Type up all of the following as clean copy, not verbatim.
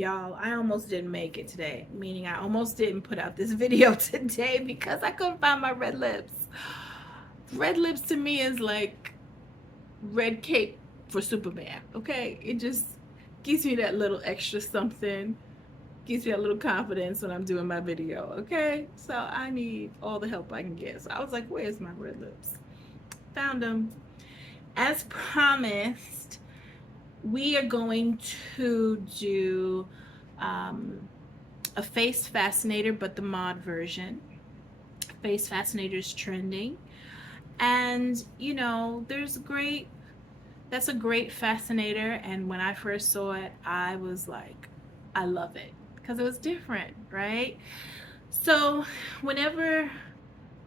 Y'all, I almost didn't make it today, meaning I almost didn't put out this video today because I couldn't find my red lips. Red lips to me is like red cape for Superman, okay? It just gives me that little extra something, gives me a little confidence when I'm doing my video, okay? So I need all the help I can get. So I was like, where's my red lips? Found them. As promised, we are going to do a face fascinator, but the mod version. Face fascinator is trending. And, you know, that's a great fascinator. And when I first saw it, I was like, I love it because it was different, right? So, whenever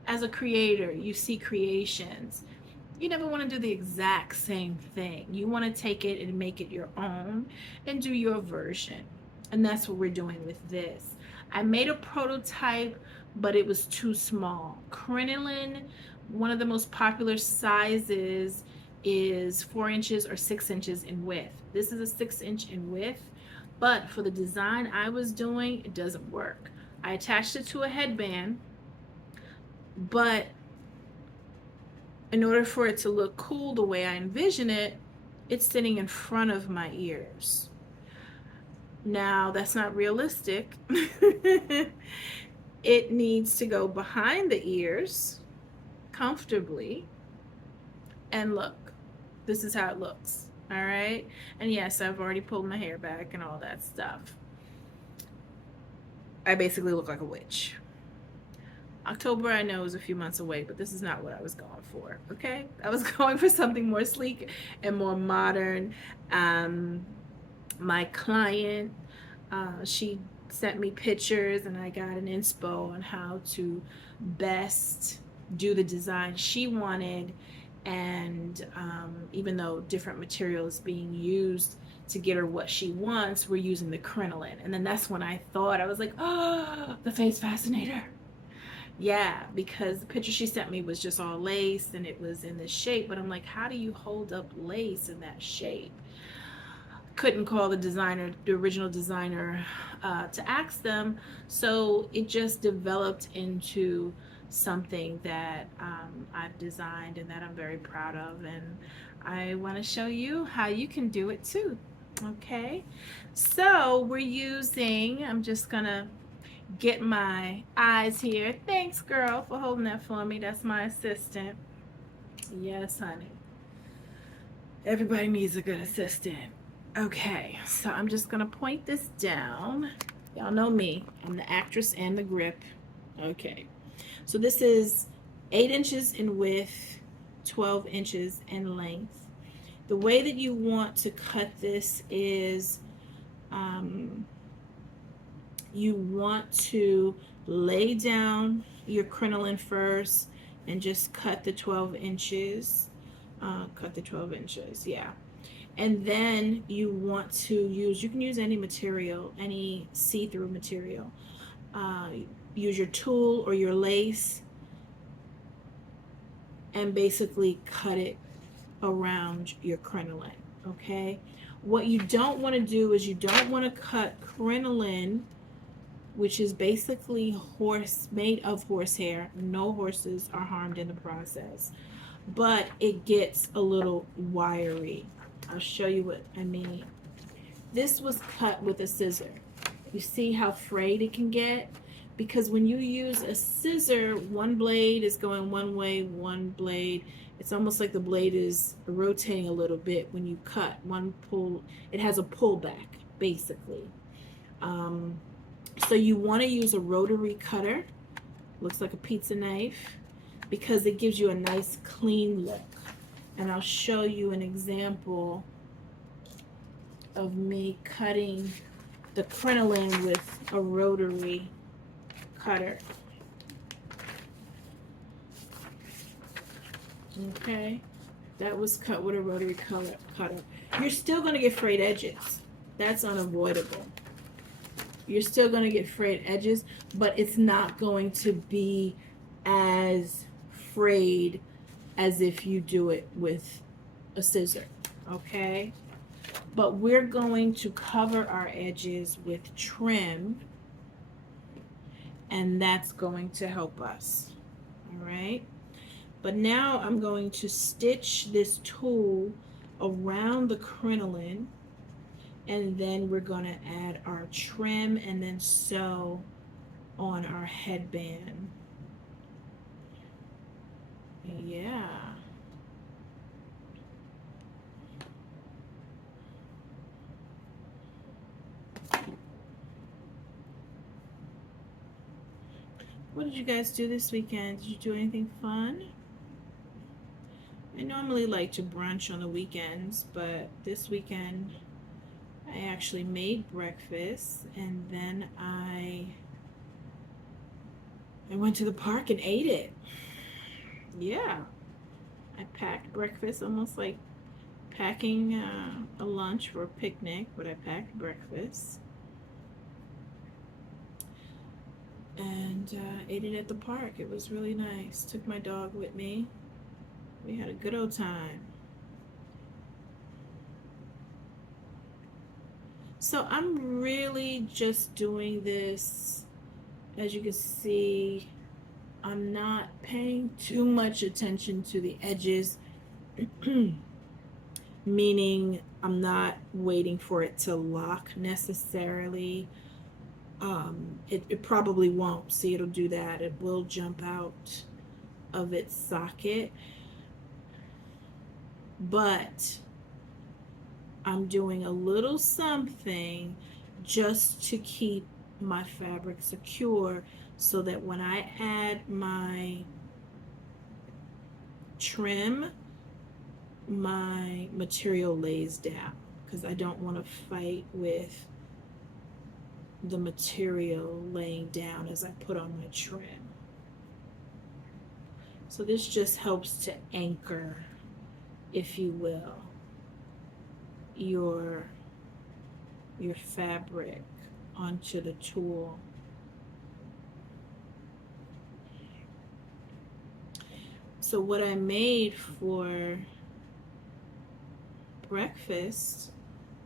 as a creator you see creations, you never want to do the exact same thing. You want to take it and make it your own and do your version. And that's what we're doing with this. I made a prototype, but it was too small. Crinoline, one of the most popular sizes, is 4 inches or 6 inches in width. This is a 6-inch in width, but for the design I was doing, it doesn't work. I attached it to a headband, but in order for it to look cool the way I envision it, it's sitting in front of my ears. Now, that's not realistic. It needs to go behind the ears comfortably. And look, this is how it looks. All right. And yes, I've already pulled my hair back and all that stuff. I basically look like a witch. October, I know, is a few months away, but this is not what I was going for, okay? I was going for something more sleek and more modern. My client, she sent me pictures, and I got an inspo on how to best do the design she wanted. And even though different materials being used to get her what she wants, we're using the crinoline. And then that's when I thought, I was like, oh, the face fascinator. Yeah, because the picture she sent me was just all lace and it was in this shape, but I'm like, how do you hold up lace in that shape? Couldn't call the original designer, to ask them, so it just developed into something that I've designed and that I'm very proud of, and I want to show you how you can do it too. Okay, so we're using, I'm just gonna get my eyes here. Thanks, girl, for holding that for me. That's my assistant. Yes, honey. Everybody needs a good assistant. Okay, so I'm just gonna point this down. Y'all know me. I'm the actress and the grip. Okay, so this is 8 inches in width, 12 inches in length. The way that you want to cut this is you want to lay down your crinoline first and just cut the 12 inches. Cut the 12 inches, yeah. And then you want to use, you can use any material, any see-through material. Use your tulle or your lace and basically cut it around your crinoline, okay? What you don't want to do is you don't want to cut crinoline, which is basically made of horsehair. No horses are harmed in the process, but it gets a little wiry. I'll show you what I mean. This was cut with a scissor. You see how frayed it can get? Because when you use a scissor, one blade is going one way, one blade, it's almost like the blade is rotating a little bit when you cut. One pull, it has a pullback, basically. So you want to use a rotary cutter, looks like a pizza knife, because it gives you a nice clean look. And I'll show you an example of me cutting the crinoline with a rotary cutter. Okay, that was cut with a rotary cutter. You're still going to get frayed edges. That's unavoidable. You're still going to get frayed edges, but it's not going to be as frayed as if you do it with a scissor. Okay, but we're going to cover our edges with trim, and that's going to help us. All right. But now I'm going to stitch this tool around the crinoline, and then we're going to add our trim and then sew on our headband. Yeah. What did you guys do this weekend? Did you do anything fun? I normally like to brunch on the weekends, but this weekend I actually made breakfast, and then I went to the park and ate it. Yeah. I packed breakfast, almost like packing a lunch for a picnic, but I packed breakfast and ate it at the park. It was really nice. Took my dog with me. We had a good old time. So I'm really just doing this, as you can see, I'm not paying too much attention to the edges, meaning I'm not waiting for it to lock necessarily. It probably won't. See, it'll do that. It will jump out of its socket. But I'm doing a little something just to keep my fabric secure so that when I add my trim, my material lays down, because I don't want to fight with the material laying down as I put on my trim. So this just helps to anchor, if you will, your fabric onto the tool. So what I made for breakfast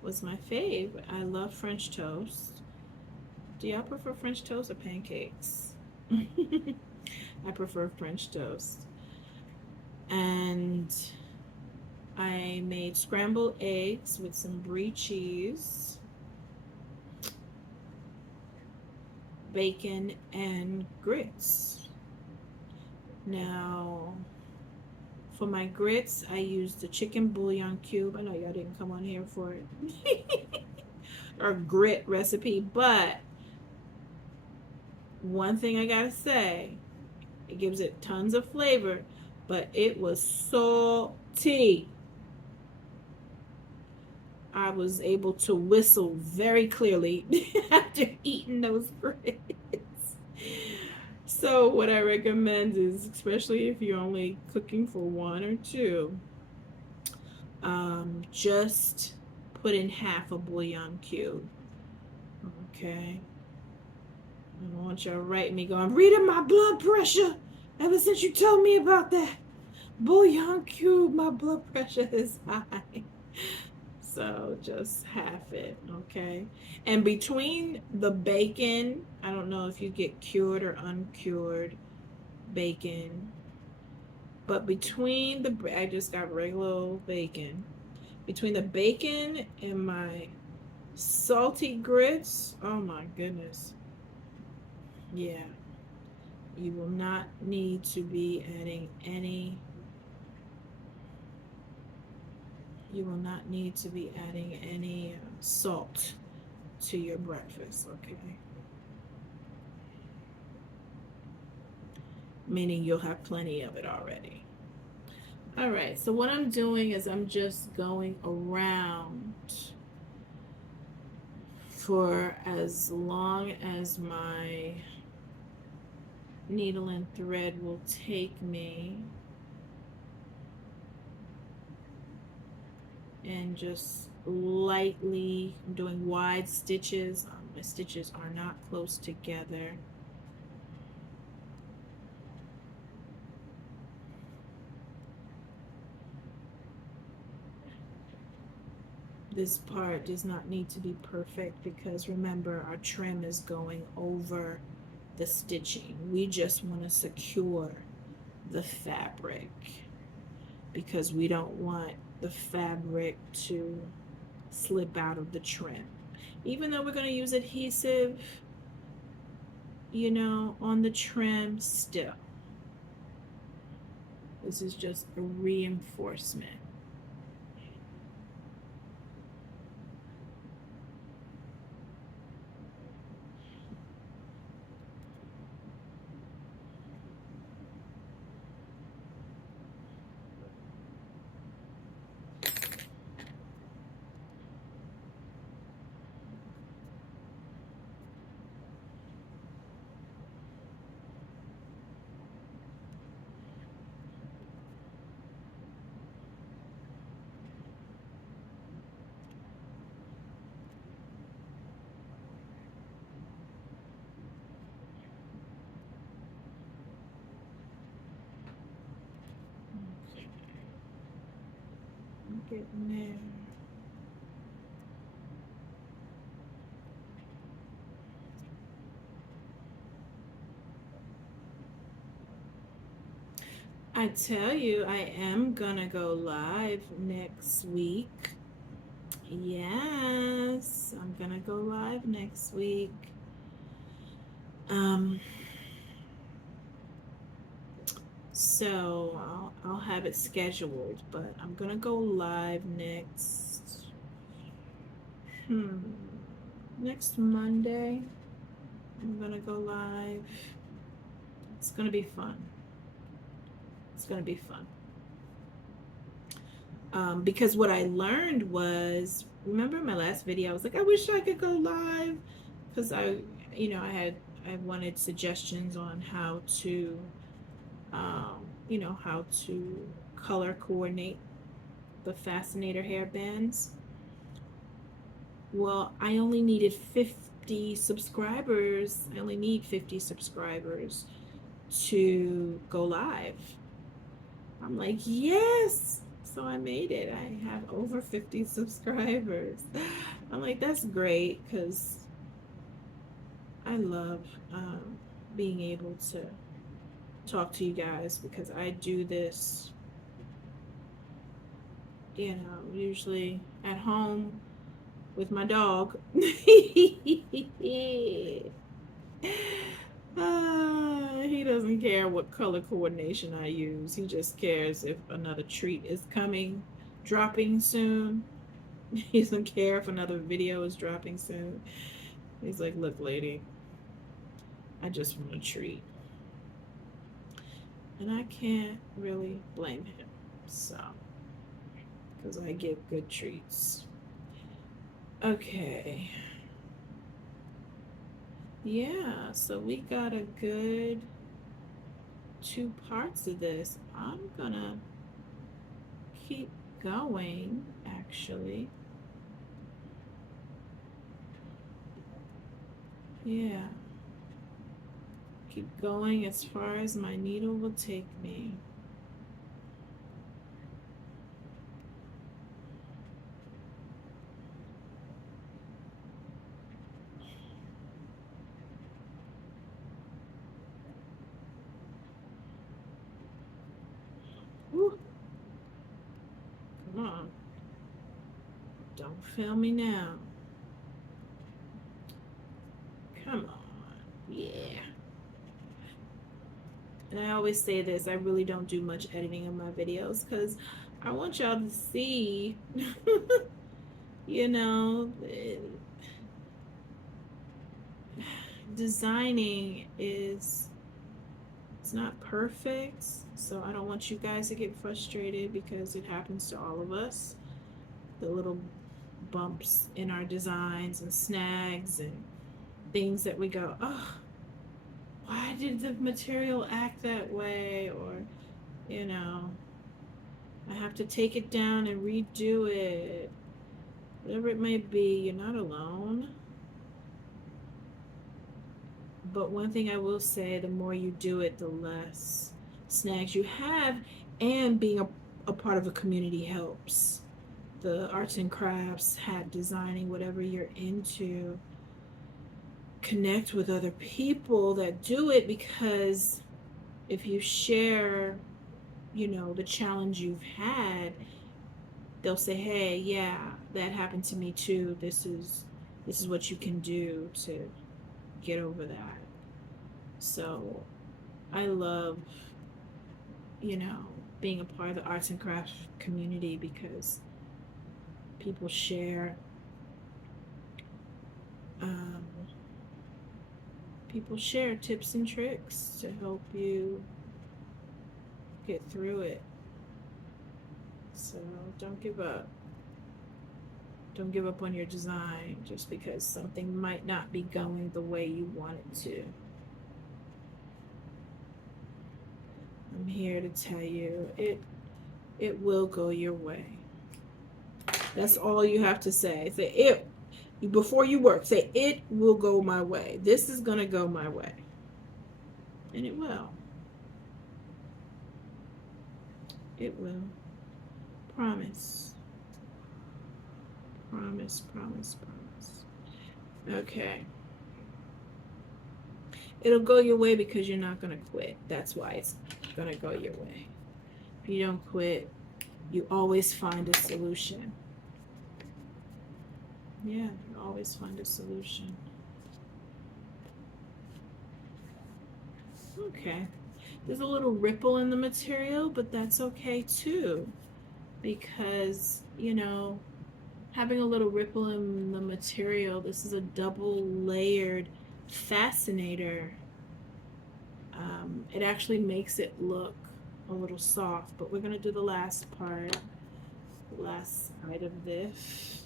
was my fave. I love French toast. Do y'all prefer French toast or pancakes? I prefer French toast. And I made scrambled eggs with some brie cheese, bacon, and grits. Now, for my grits, I used the chicken bouillon cube. I know y'all didn't come on here for it. Or grit recipe, but one thing I gotta say, it gives it tons of flavor, but it was salty. I was able to whistle very clearly after eating those grits. So what I recommend is, especially if you're only cooking for one or two, just put in half a bouillon cube. Okay. I don't want y'all writing me going, Rita, my blood pressure. Ever since you told me about that bouillon cube, my blood pressure is high. So just half it, okay? And between the bacon, I don't know if you get cured or uncured bacon, but between I just got regular old bacon. Between the bacon and my salty grits, oh my goodness. Yeah. You will not need to be adding any salt to your breakfast, okay? Meaning you'll have plenty of it already. All right, so what I'm doing is I'm just going around for as long as my needle and thread will take me, and just lightly, I'm doing wide stitches. My stitches are not close together. This part does not need to be perfect because remember, our trim is going over the stitching. We just want to secure the fabric because we don't want the fabric to slip out of the trim. Even though we're going to use adhesive, you know, on the trim, still. This is just a reinforcement. I'm getting there. I tell you, I am gonna go live next week. Yes, I'm gonna go live next week. So I'll have it scheduled, but I'm gonna go live next Monday. I'm gonna go live. It's gonna be fun. It's gonna be fun. Because what I learned was, remember my last video, I was like, I wish I could go live because I wanted suggestions on how to, how to color coordinate the Fascinator hairbands. Well, I only needed 50 subscribers. I only need 50 subscribers to go live. I'm like, yes. So I made it. I have over 50 subscribers. I'm like, that's great because I love being able to talk to you guys because I do this, usually at home with my dog. He doesn't care what color coordination I use. He just cares if another treat is dropping soon. He doesn't care if another video is dropping soon. He's like, look, lady, I just want a treat. And I can't really blame him. So, because I give good treats. Okay. Yeah, so we got a good 2 parts of this. I'm gonna keep going, actually. Yeah. Keep going as far as my needle will take me. Woo. Come on. Don't fail me now. Come on. Yeah. And I always say this, I really don't do much editing in my videos because I want y'all to see, designing it's not perfect. So I don't want you guys to get frustrated because it happens to all of us. The little bumps in our designs and snags and things that we go, oh, why did the material act that way? Or, I have to take it down and redo it. Whatever it may be, you're not alone. But one thing I will say, the more you do it, the less snags you have, and being a part of a community helps. the arts and crafts, hat designing, whatever you're into, connect with other people that do it, because if you share, the challenge you've had, they'll say, "Hey, yeah, that happened to me too. This is what you can do to get over that." So, I love, you know, being a part of the arts and crafts community, because people share um, people share tips and tricks to help you get through it. So don't give up. Don't give up on your design just because something might not be going the way you want it to. I'm here to tell you it will go your way. That's all you have to say. Say it before you work. Say it will go my way. This is going to go my way. And it will. It will. Promise. Promise, promise, promise. Okay. It'll go your way because you're not going to quit. That's why it's going to go your way. If you don't quit, you always find a solution. Yeah, you always find a solution. Okay. There's a little ripple in the material, but that's okay too. Because, having a little ripple in the material, this is a double layered Fascinator. It actually makes it look a little soft, but we're going to do the last part, the last side of this.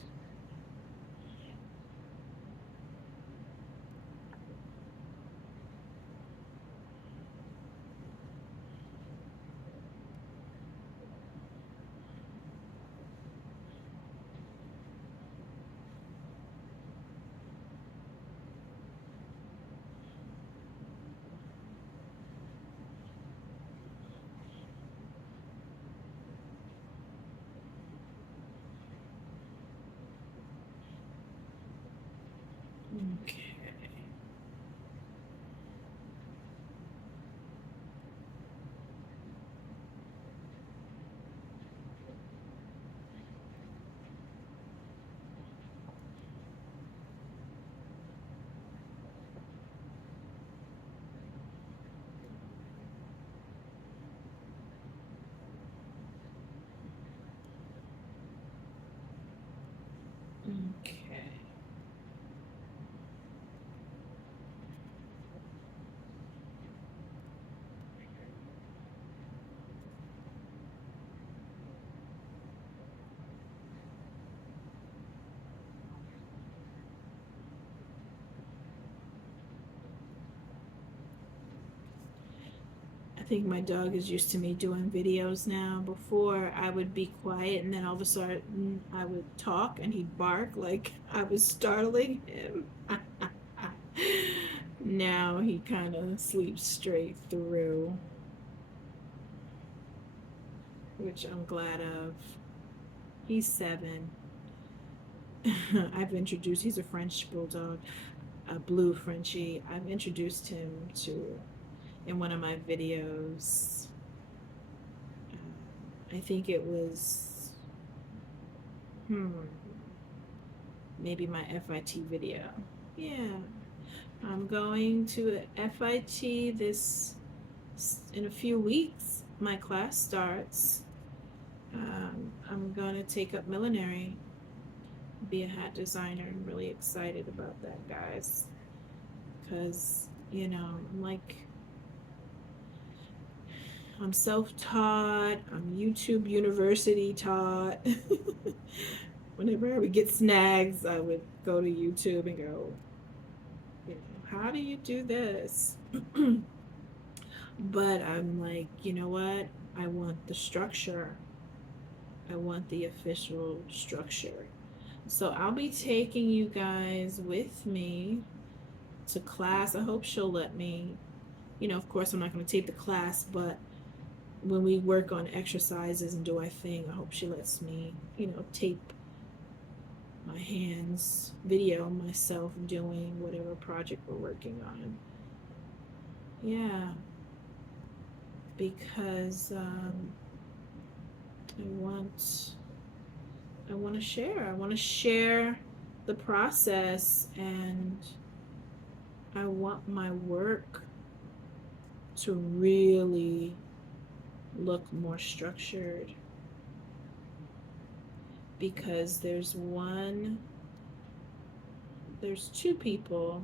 Okay. Okay. I think my dog is used to me doing videos now. Before, I would be quiet, and then all of a sudden I would talk and he'd bark like I was startling him. Now he kind of sleeps straight through, which I'm glad of. He's 7. He's a French bulldog, a blue Frenchie. I've introduced him to in one of my videos. I think it was, maybe my FIT video. Yeah, I'm going to FIT in a few weeks. My class starts. I'm going to take up millinery, be a hat designer. I'm really excited about that, guys, because I'm self-taught, I'm YouTube University taught. Whenever I would get snags, I would go to YouTube and go, how do you do this? But I'm like, you know what? I want the structure. I want the official structure. So I'll be taking you guys with me to class. I hope she'll let me. Of course, I'm not going to take the class, but when we work on exercises and do our thing, I hope she lets me, tape my hands, video myself doing whatever project we're working on. Yeah, because I want to share. I want to share the process, and I want my work to really look more structured, because there's two people.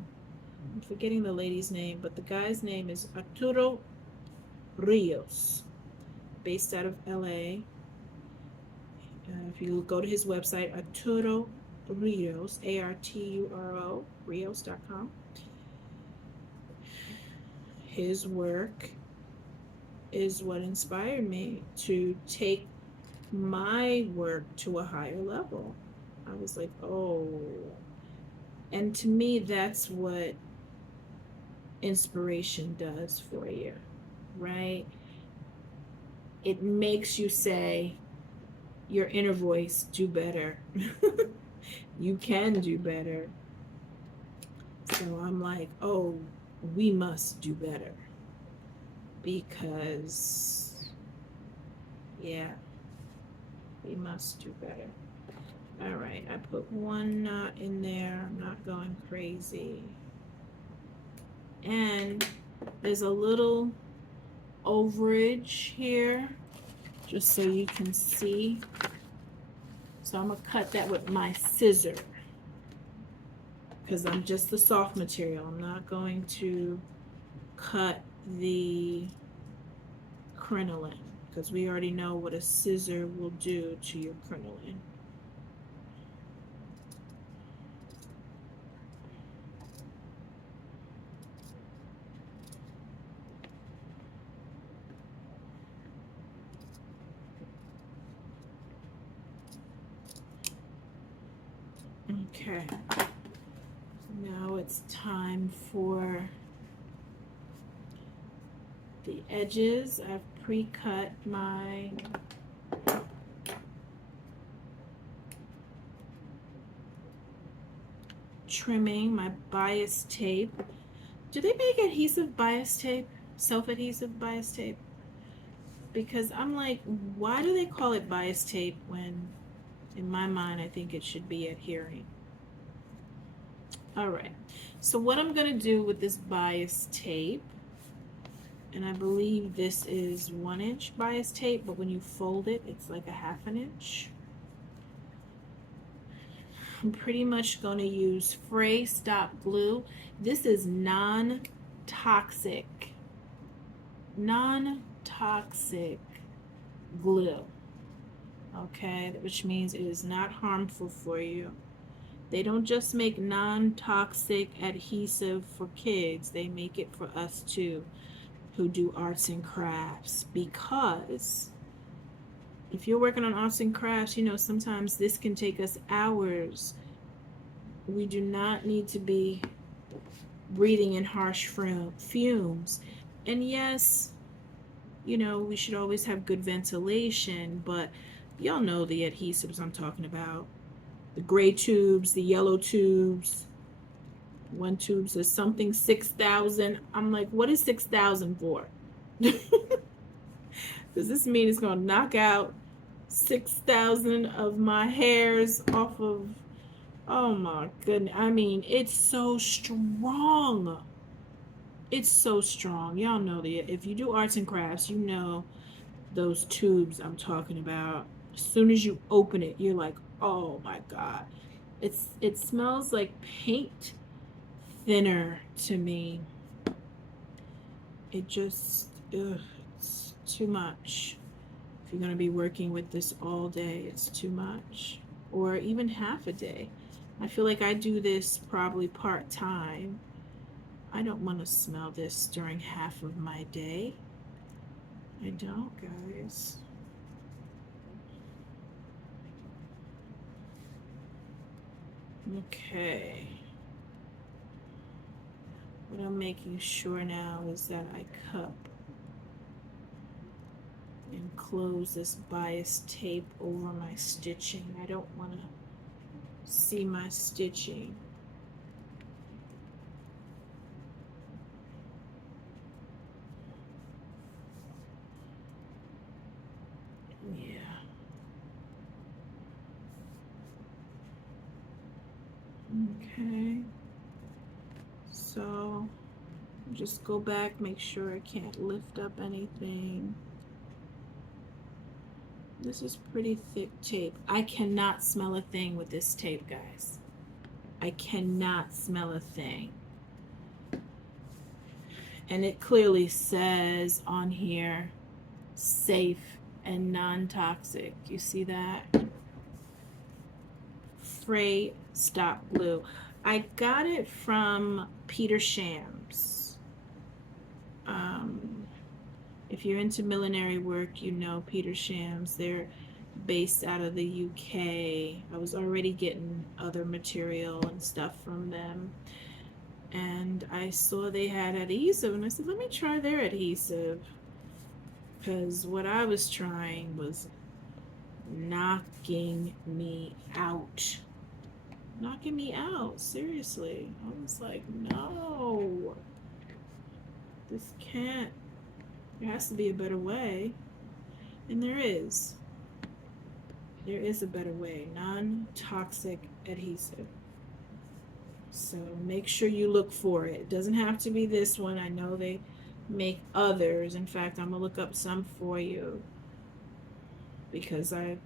I'm forgetting the lady's name, but the guy's name is Arturo Rios, based out of LA. If you go to his website, Arturo Rios, Arturo, Rios.com, his work is what inspired me to take my work to a higher level. I was like, oh. And to me, that's what inspiration does for you, right? It makes you say, your inner voice, do better. You can do better. So I'm like, oh, we must do better. Because, yeah, we must do better. All right, I put one knot in there. I'm not going crazy. And there's a little overage here, just so you can see. So I'm gonna cut that with my scissor, because I'm just the soft material. I'm not going to cut the crinoline, because we already know what a scissor will do to your crinoline. Okay, now it's time for the edges. I've pre-cut my trimming, my bias tape. Do they make adhesive bias tape? Self-adhesive bias tape? Because I'm like, why do they call it bias tape when in my mind I think it should be adhering? All right, so what I'm gonna do with this bias tape, and I believe this is 1 inch bias tape, but when you fold it, it's like a 1/2 inch. I'm pretty much going to use Fray Stop Glue. This is non-toxic glue, okay, which means it is not harmful for you. They don't just make non-toxic adhesive for kids, they make it for us too, who do arts and crafts, because if you're working on arts and crafts, sometimes this can take us hours. We do not need to be breathing in harsh fumes. And yes, we should always have good ventilation, but y'all know the adhesives I'm talking about. The gray tubes, the yellow tubes. One tube says something 6,000. I'm like, what is 6,000 for? Does this mean it's going to knock out 6,000 of my hairs off of? Oh my goodness. I mean, it's so strong. It's so strong. Y'all know that if you do arts and crafts, you know those tubes I'm talking about. As soon as you open it, you're like, oh my God. It smells like paint thinner to me. It just, it's too much. If you're going to be working with this all day, it's too much. Or even half a day. I feel like I do this probably part-time. I don't want to smell this during half of my day. I don't, guys. Okay. What I'm making sure now is that I cup and close this bias tape over my stitching. I don't want to see my stitching. Yeah. Okay. So just go back, make sure I can't lift up anything. This is pretty thick tape. I cannot smell a thing with this tape, guys. I cannot smell a thing. And it clearly says on here, safe and non-toxic. You see that? Fray Stop Glue. I got it from Peter Shams. If you're into millinery work, you know Peter Shams. They're based out of the UK. I was already getting other material and stuff from them. And I saw they had adhesive, and I said, let me try their adhesive. Because what I was trying was knocking me out. Knocking me out, seriously. I was like, no. This can't. There has to be a better way. And there is. There is a better way. Non-toxic adhesive. So make sure you look for it. It doesn't have to be this one. I know they make others. In fact, I'm going to look up some for you because I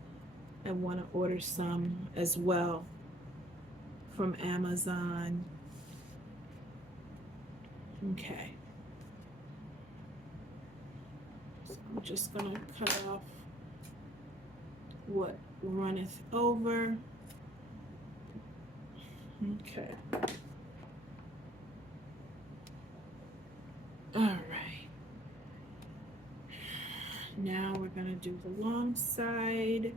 want to order some as well from Amazon. Okay. So I'm just going to cut off what runneth over. Okay. All right. Now we're going to do the long side.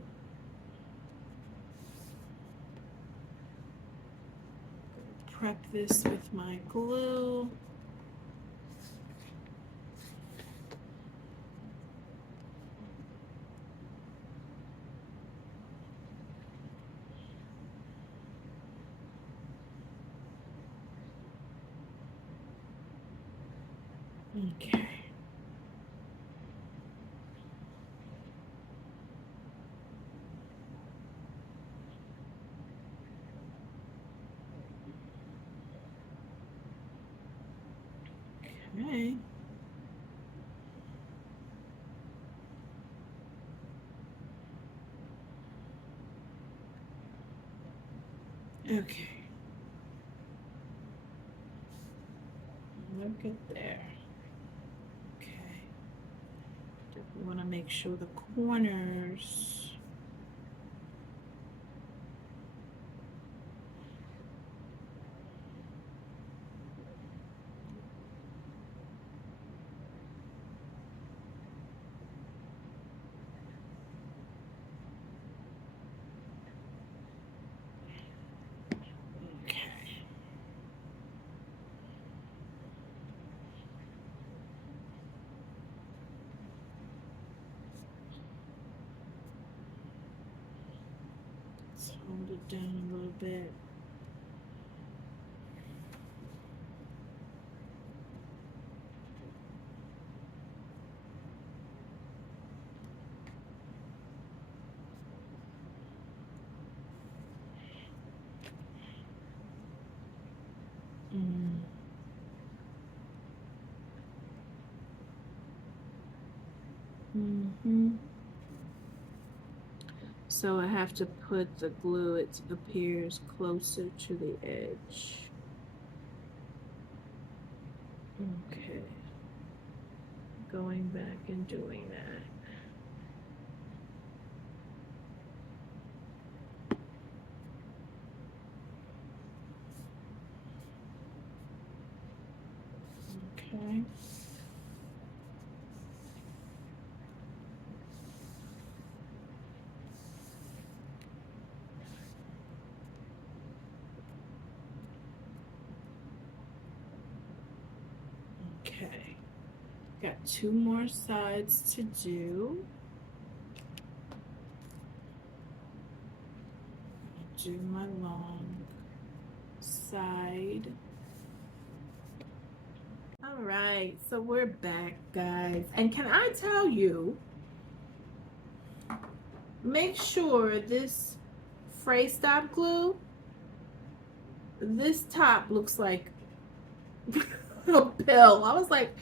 Prep this with my glue. Okay. Okay. Okay. Look at there. Okay. Definitely want to make sure the corners. Hold it down a little bit. So I have to put the glue, it appears closer to the edge. Okay. Going back and doing that. Okay. Okay. Got two more sides to do. do my long side. All right, so we're back, guys. And can I tell you, make sure this fray stop glue, this top looks like a pill. I was like,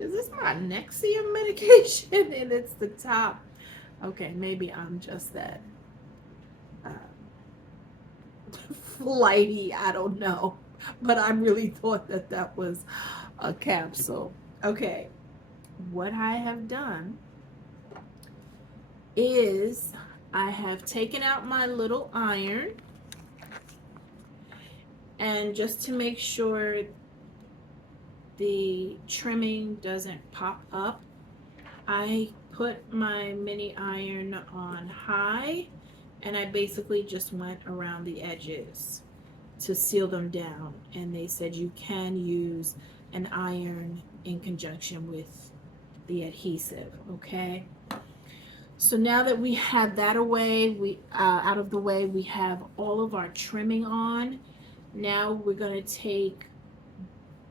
is this my Nexium medication? And it's the top. Okay, maybe I'm just that flighty, I don't know, but I really thought that that was a capsule. Okay, what I have done is I have taken out my little iron, and just to make sure the trimming doesn't pop up, I put my mini iron on high, and I basically just went around the edges to seal them down. And they said you can use an iron in conjunction with the adhesive. Okay, so now that we have that away, out of the way, we have all of our trimming on. Now we're going to take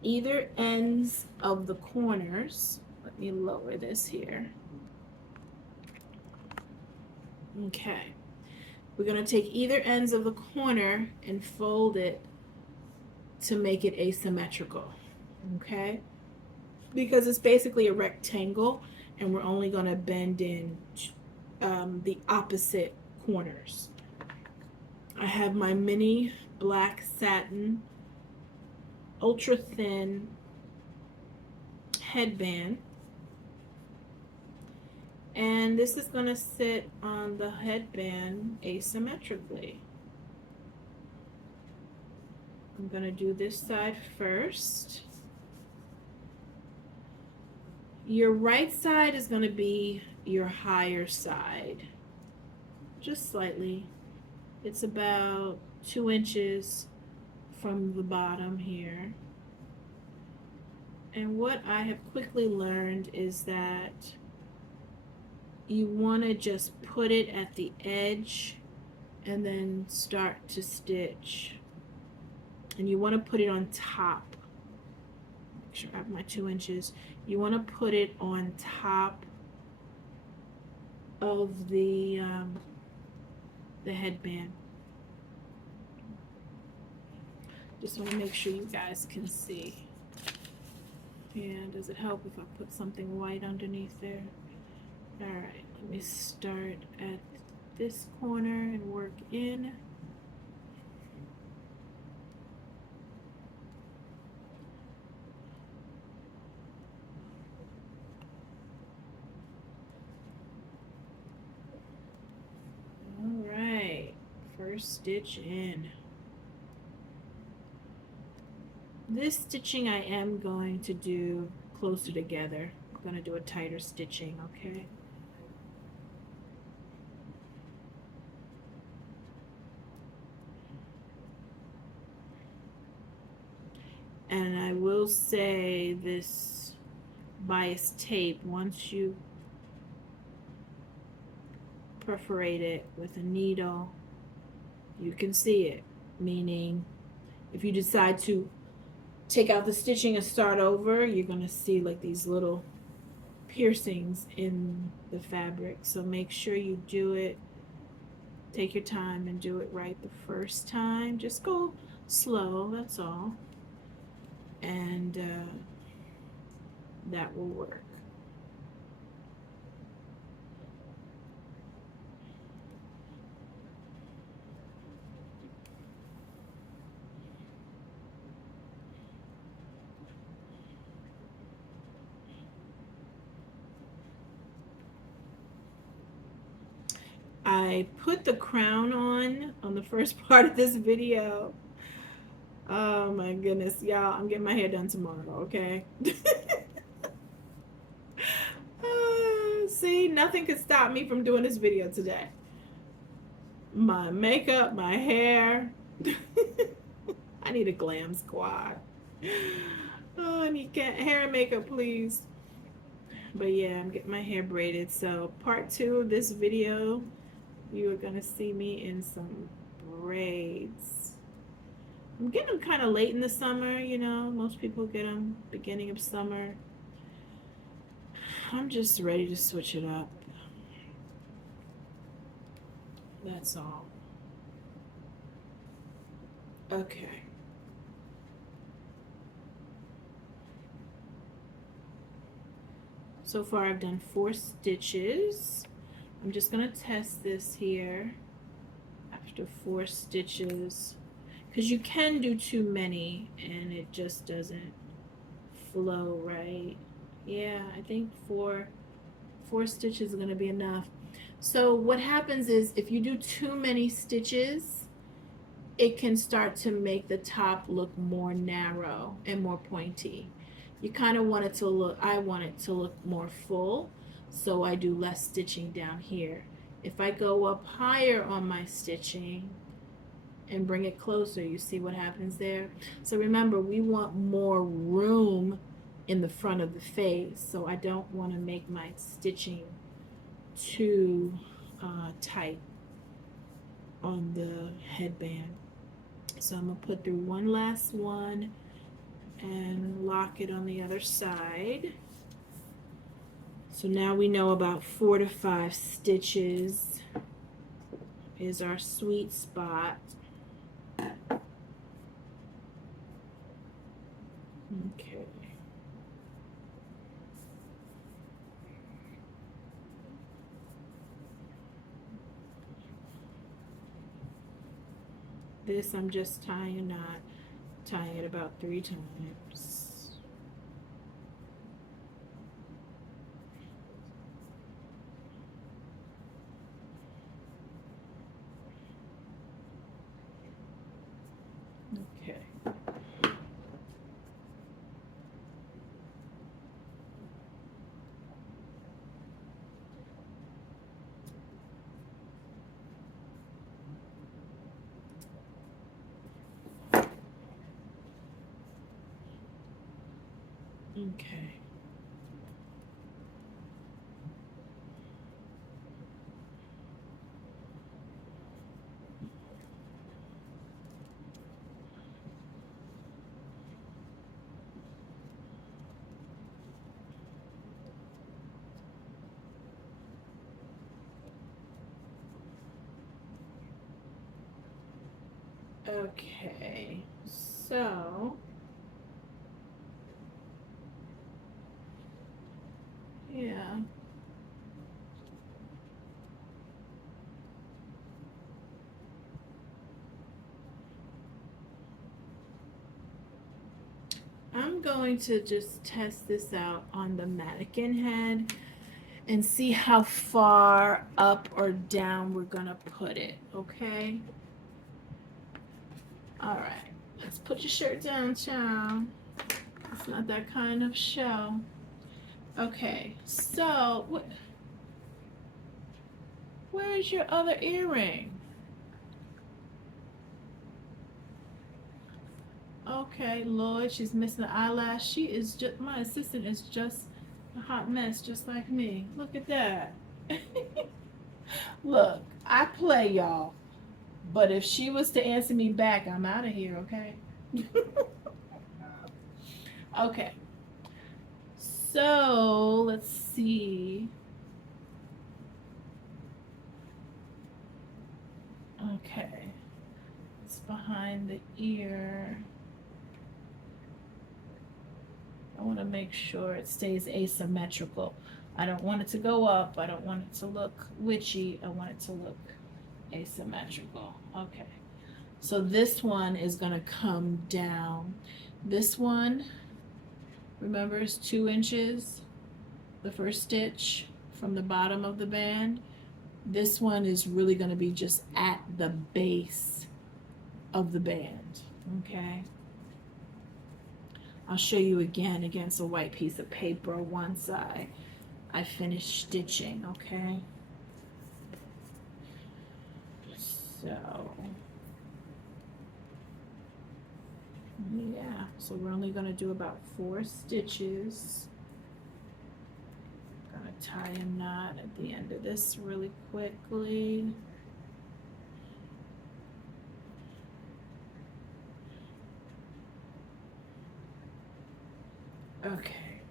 either ends of the corners. Let me lower this here. Okay, we're going to take either ends of the corner and fold it to make it asymmetrical. Okay, because it's basically a rectangle, and we're only going to bend in the opposite corners. I have my mini black satin ultra thin headband, and this is going to sit on the headband asymmetrically. I'm going to do this side first. Your right side is going to be your higher side, just slightly. It's about 2 inches from the bottom here. And what I have quickly learned is that you want to just put it at the edge and then start to stitch. And you want to put it on top. Make sure I have my 2 inches. You want to put it on top of the headband. Just want to make sure you guys can see. Yeah, does it help if I put something white underneath there? All right, let me start at this corner and work in. All right, first stitch in. This stitching I am going to do closer together. I'm going to do a tighter stitching, okay? And I will say this bias tape, once you perforate it with a needle, you can see it. Meaning, if you decide to take out the stitching and start over, you're going to see like these little piercings in the fabric. So make sure you do it, take your time and do it right the first time. Just go slow, that's all. And that will work. I put the crown on the first part of this video. Oh my goodness, y'all, I'm getting my hair done tomorrow, okay? See, nothing could stop me from doing this video today. My makeup, my hair. I need a glam squad. Oh, I need hair and makeup, please. But yeah, I'm getting my hair braided. So part 2 of this video, you are gonna see me in some braids. I'm getting them kind of late in the summer, you know. Most people get them beginning of summer. I'm just ready to switch it up. That's all. Okay. So far I've done 4 stitches. I'm just going to test this here after 4 stitches, because you can do too many and it just doesn't flow right. Yeah, I think four stitches is going to be enough. So what happens is if you do too many stitches, it can start to make the top look more narrow and more pointy. You kind of want it to look, I want it to look more full, so I do less stitching down here. If I go up higher on my stitching and bring it closer, you see what happens there? So remember, we want more room in the front of the face, so I don't want to make my stitching too tight on the headband. So I'm going to put through one last one and lock it on the other side. So now we know about 4 to 5 stitches is our sweet spot. Okay. This I'm just tying a knot, tying it about 3 times. Okay. Okay. Okay. So yeah. I'm going to just test this out on the mannequin head and see how far up or down we're gonna put it, okay? All right, let's put your shirt down, child. It's not that kind of show. Okay, so where's your other earring? Okay, Lord, she's missing the eyelash. She is just, my assistant is just a hot mess, just like me. Look at that. Look, I play, y'all. But if she was to answer me back, I'm out of here, okay? Okay. So, let's see. Okay. It's behind the ear. I want to make sure it stays asymmetrical. I don't want it to go up. I don't want it to look witchy. I want it to look asymmetrical. Okay. So this one is going to come down. This one, remember, is 2 inches. The first stitch from the bottom of the band. This one is really going to be just at the base of the band. Okay. I'll show you again against a white piece of paper once I finish stitching, okay? So, yeah, so we're only gonna do about 4 stitches. Gonna tie a knot at the end of this really quickly. Okay.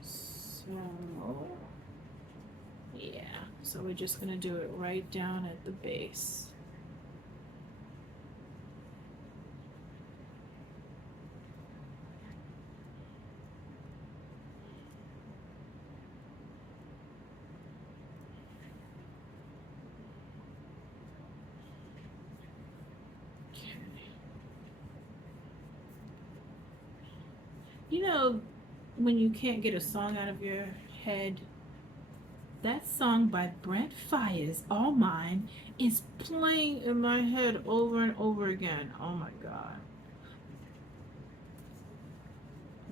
So, yeah. So we're just going to do it right down at the base. You know, when you can't get a song out of your head, that song by Brent Fires, All Mine, is playing in my head over and over again. Oh my God.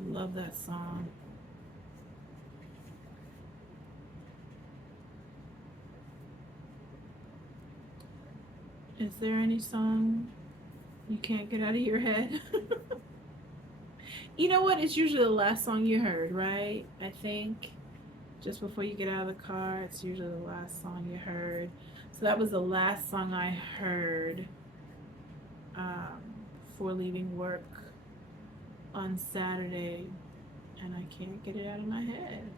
Love that song. Is there any song you can't get out of your head? You know what? It's usually the last song you heard, right? I think just before you get out of the car, it's usually the last song you heard. So that was the last song I heard um, before leaving work on Saturday, and I can't get it out of my head.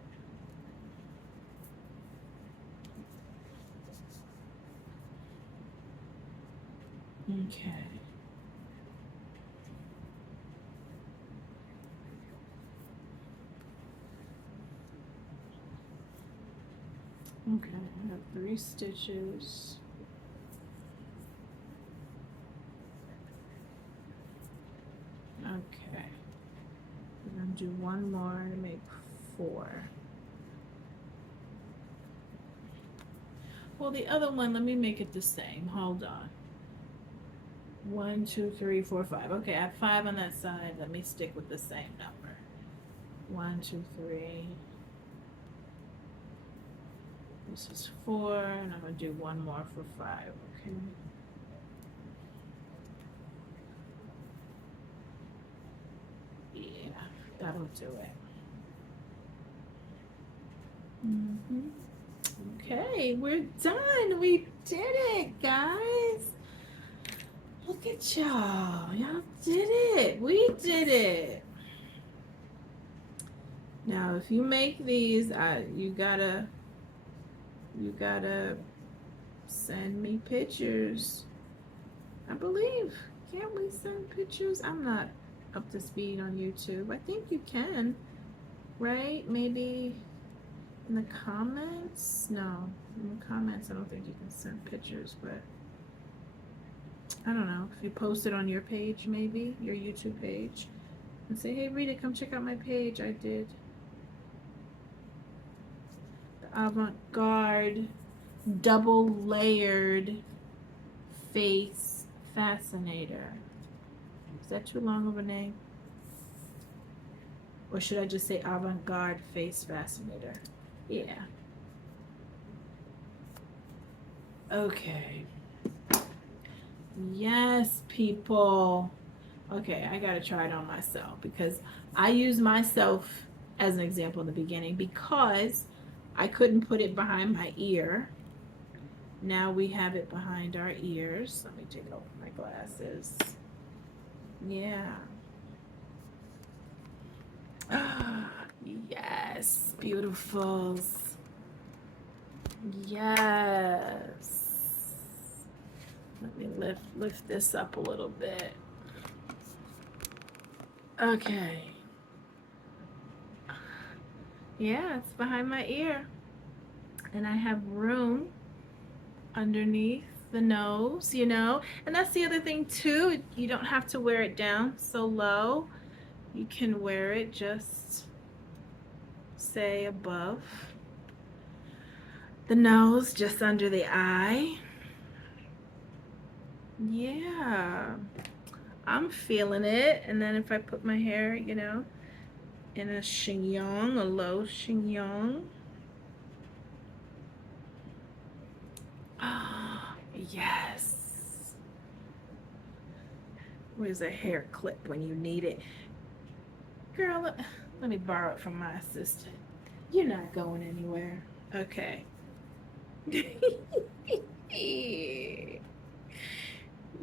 Okay. Okay, I have 3 stitches. Okay. We're gonna do one more to make 4. Well, the other one, let me make it the same. Hold on. 1, 2, 3, 4, 5. Okay, I have 5 on that side. Let me stick with the same number. 1, 2, 3. This is 4, and I'm gonna do one more for 5. Okay. Yeah, that'll do it. Okay, we're done. We did it, guys. Look at y'all. Y'all did it. We did it. Now, if you make these, you gotta send me pictures. I believe. Can't we send pictures? I'm not up to speed on YouTube. I think you can, right? Maybe in the comments? No, in the comments I don't think you can send pictures, but I don't know. If you post it on your page, maybe your YouTube page, and say, hey Rita, come check out my page. I did the avant-garde double layered face fascinator. Is that too long of a name? Or should I just say avant-garde face fascinator? Yeah. Okay. Yes, people. Okay, I gotta try it on myself because I use myself as an example in the beginning because I couldn't put it behind my ear. Now we have it behind our ears. Let me take off my glasses. Yeah. Yes, beautifuls. Yes. Let me lift this up a little bit. Okay. Yeah, it's behind my ear. And I have room underneath the nose, you know. And that's the other thing too. You don't have to wear it down so low. You can wear it just say above the nose, just under the eye. Yeah, I'm feeling it. And then if I put my hair, you know, in a chignon, a low chignon. Ah, yes. Where's a hair clip when you need it? Girl, let me borrow it from my assistant. You're not going anywhere. Okay.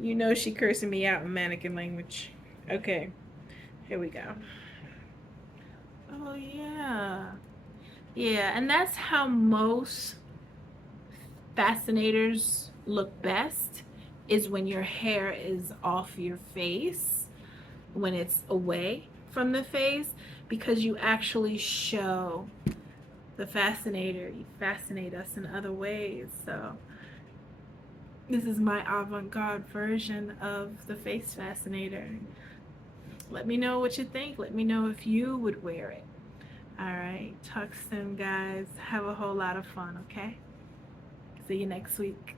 You know she cursing me out in mannequin language. Okay, here we go. Oh yeah. Yeah, and that's how most fascinators look best, is when your hair is off your face, when it's away from the face, because you actually show the fascinator. You fascinate us in other ways. So this is my avant-garde version of the face fascinator. Let me know what you think. Let me know if you would wear it. All right, talk soon, guys. Have a whole lot of fun, okay? See you next week.